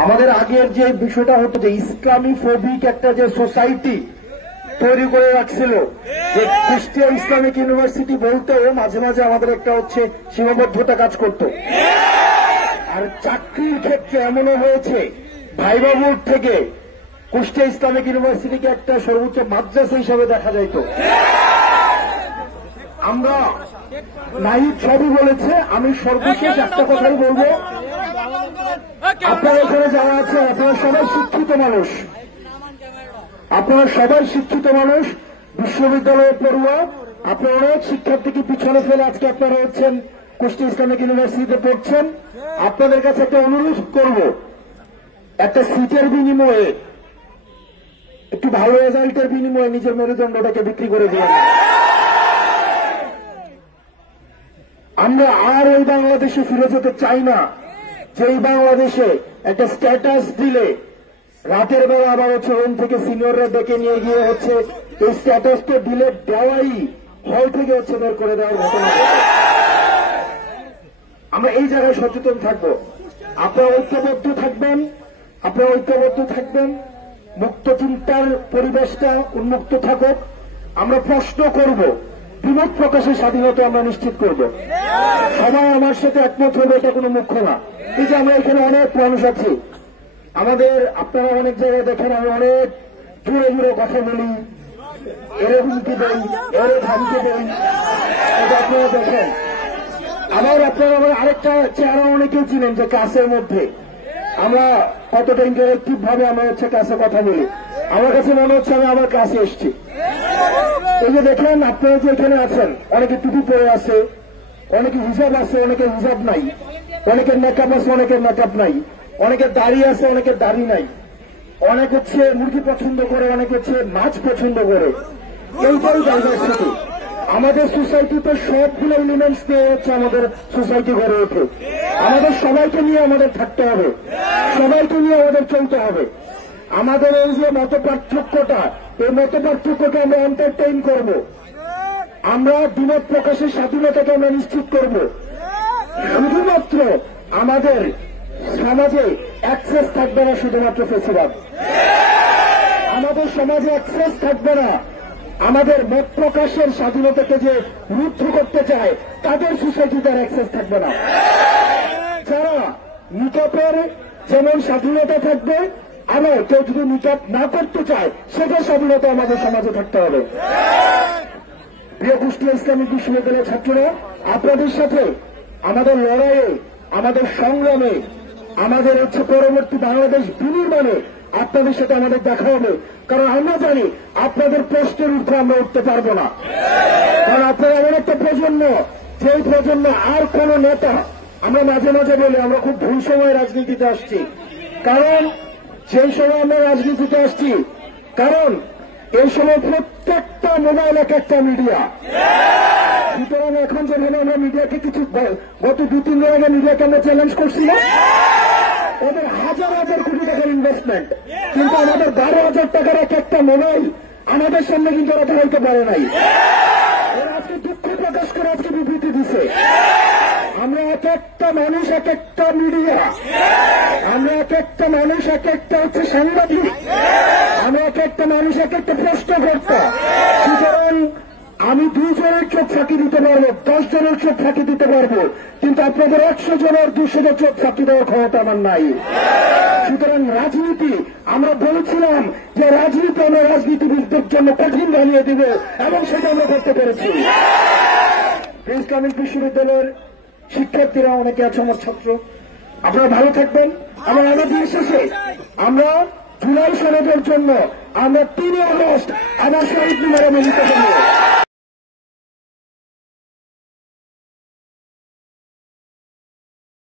আমাদের আগের যে বিষয়টা হতো যে ইসলামী ফোবিক একটা যে সোসাইটি তৈরি করে রাখছিল, যে কুষ্টিয়া ইসলামিক ইউনিভার্সিটি বলতে মাঝে মাঝে আমাদের একটা সীমাবদ্ধতা কাজ করত। আর চাকরির ক্ষেত্রে এমনও হয়েছে ভাইবা বোর্ড থেকে কুষ্টিয়া ইসলামিক ইউনিভার্সিটিকে একটা সর্বোচ্চ মাদ্রাসা হিসাবে দেখা যাইত। আমরা নাহিদ সবই বলেছে, আমি সর্বশেষ একটা কথাই বলবো, আপনারা এখানে যারা আছেন আপনারা সবাই শিক্ষিত মানুষ, আপনারা সবাই শিক্ষিত মানুষ, বিশ্ববিদ্যালয়ে পড়ুয়া, আপনারা অনেক শিক্ষার্থীকে পিছনে ফেলে আজকে আপনারা হচ্ছেন কুষ্টিয়া ইসলামিক ইউনিভার্সিটিতে পড়ছেন। আপনাদের কাছে একটা অনুরোধ করব, একটা সিটের বিনিময়ে, একটু ভালো রেজাল্টের বিনিময়ে নিজের মেরুদণ্ডটাকে বিক্রি করে দিন। আমরা আর ওই বাংলাদেশে ফিরে যেতে চাই না, যেই বাংলাদেশে একটা স্ট্যাটাস দিলে রাতের বেলা আবার রুম থেকে সিনিয়ররা ডেকে নিয়ে গিয়ে এই স্ট্যাটাসটা দিলে দেওয়াই হল থেকে বের করে দেওয়ার ঘটনা। আমরা এই জায়গায় সচেতন থাকবো। আপনারা ঐক্যবদ্ধ থাকবেন, মুক্ত চিন্তার পরিবেশটা উন্মুক্ত থাকুক। আমরা প্রশ্ন করব, বিমত প্রকাশের স্বাধীনতা আমরা নিশ্চিত করব। সবাই আমার সাথে একমত হবে, এটা কোনো মুখ্য না। এই যে আমরা এখানে অনেক মানুষ আছি, আপনারা অনেক জায়গায় দেখেন আমি অনেক জোরে জোরে কথা বলি, এরে হুমকি দেই, এরে ধমকি দেই, এটা আপনারা দেখেন। আপনারা আরেকটা চেহারা অনেকেই ছিলেন যে ক্লাসের মধ্যে আমরা কতটা ইন্টারেক্টিভ ভাবে আমরা ক্লাসে কথা বলি। আমার কাছে মনে হচ্ছে আমি আমার ক্লাসে এসছি। এই যে দেখেন আপনারা যে এখানে আছেন, অনেকে টুপি পরে আছে, অনেকে হিসাব আছে, অনেকের হিসাব নাই, অনেকের মেকআপ আছে, অনেকের মেকআপ নাই, অনেকের দাড়ি আছে, অনেকের দাড়ি নাই, অনেক মুরগি পছন্দ করে, অনেক মাছ পছন্দ করে। এইটাই ডাইভার্সিটি। আমাদের সোসাইটিতে সবগুলো এলিমেন্টস নিয়ে আমাদের সোসাইটি গড়ে ওঠে। আমাদের সবাইকে নিয়ে আমাদের থাকতে হবে, সবাইকে নিয়ে আমাদের চলতে হবে। আমাদের এই যে মত পার্থক্যটা, এই মত পার্থক্যকে আমরা এন্টারটেইন করব। আমরা বিমত প্রকাশের স্বাধীনতাকে আমরা নিশ্চিত করব। শুধুমাত্র আমাদের সমাজে অ্যাক্সেস থাকবে না শুধুমাত্র ফেসিবাদ, আমাদের সমাজে অ্যাক্সেস থাকবে না আমাদের মত প্রকাশের স্বাধীনতাকে যে রুদ্ধ করতে চায় তাদের সোসাইটিতে অ্যাক্সেস থাকবে না। যারা নিকাপের যেমন স্বাধীনতা থাকবে, আবার কেউ যদি নিকাপ না করতে চায় সেটার স্বাধীনতা আমাদের সমাজে থাকতে হবে। প্রিয় কুষ্টিয়া ইসলামিক বিশ্ববিদ্যালয়ের ছাত্ররা, আপনাদের সাথে আমাদের লড়াইয়ে, আমাদের সংগ্রামে, আমাদের পরবর্তী বাংলাদেশ বিনির্মাণে আপনাদের সাথে আমাদের দেখা হবে। কারণ আমরা জানি আপনাদের প্রশ্নের ঊর্ধ্বে আমরা উঠতে পারবো না। কারণ আপনারা এমন একটা প্রজন্ম, যেই প্রজন্ম আর কোন নেতা, আমরা মাঝে মাঝে বলি আমরা খুব ভুল সময় রাজনীতিতে আসছি। কারণ যেই সময় আমরা রাজনীতিতে আসছি, কারণ এই সময় প্রত্যেকটা মোবাইল একটা মিডিয়া। সুতরাং এখন যেখানে আমরা মিডিয়াকে গত 2-3 দিন আগে মিডিয়াকে আমরা চ্যালেঞ্জ করছিলাম, ওদের হাজার হাজার কোটি টাকার ইনভেস্টমেন্ট, কিন্তু আমাদের 12,000 টাকার একটা মোবাইল আমাদের সামনে কিন্তু ওরা ধরাইতে পারে নাই। ওরা আজকে দুঃখ প্রকাশ করে আজকে বিবৃতি দিছে। আমরা একটা মানুষ একটা মিডিয়া, আমরা একটা মানুষ একটা সাংবাদিক, আমরা একটা মানুষ একটা প্রশ্নকর্তা। সুতরাং আমি 2 জনের চোখ ফাঁকি দিতে পারবো, 10 জনের চোখ ফাঁকি দিতে পারবো, কিন্তু আপনাদের 100 জনের 200 চোখ ফাঁকি দেওয়ার ক্ষমতা আমার নাই। সুতরাং রাজনীতি, আমরা বলেছিলাম যে রাজনীতি আমরা রাজনীতিবিদদের জন্য কঠিন বানিয়ে দিব, এবং সেটা আমরা করতে পেরেছি। ইসলামিক বিশ্ববিদ্যালয়ের শিক্ষার্থীরা অনেকে আছে আমার ছাত্র, আপনারা ভালো থাকবেন। আমাদের শেষে আমরা জুলাই সনদের জন্য আমরা 3 আগস্ট আমার শহীদ মিনারে মিলিত হব।